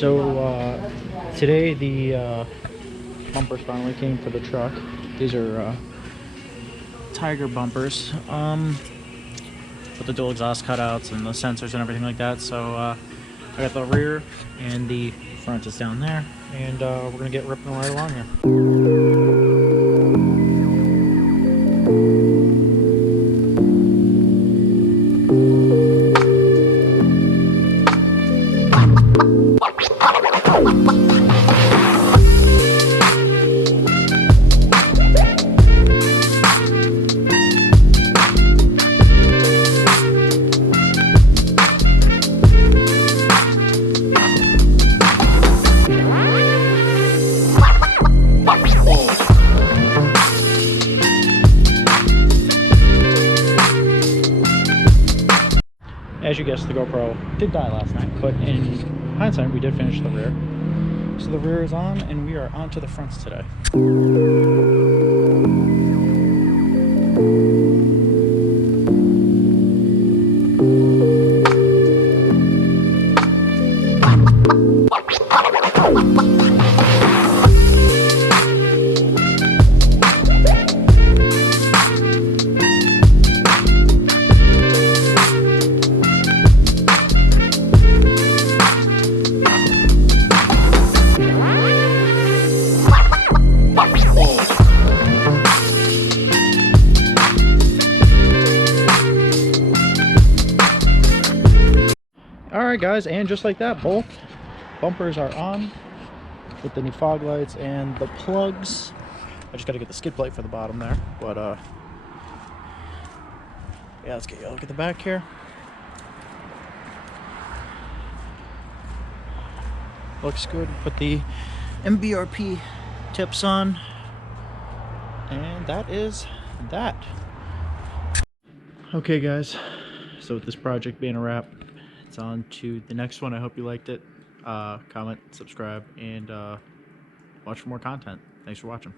Today the bumpers finally came for the truck. These are Tyger bumpers with the dual exhaust cutouts and the sensors and everything like that. So I got the rear and the front is down there, and we're gonna get ripping right along here. As you guessed, the GoPro did die last night, but in hindsight, we did finish the rear. So the rear is on, and we are on to the fronts today. Alright guys, and just like that, both bumpers are on with the new fog lights and the plugs. I just got to get the skid plate for the bottom there, but yeah, let's get a look at the back here. Looks good. Put the MBRP tips on, and that is that. Okay guys, so with this project being a wrap, it's on to the next one. I hope you liked it. Comment, subscribe, and watch for more content. Thanks for watching.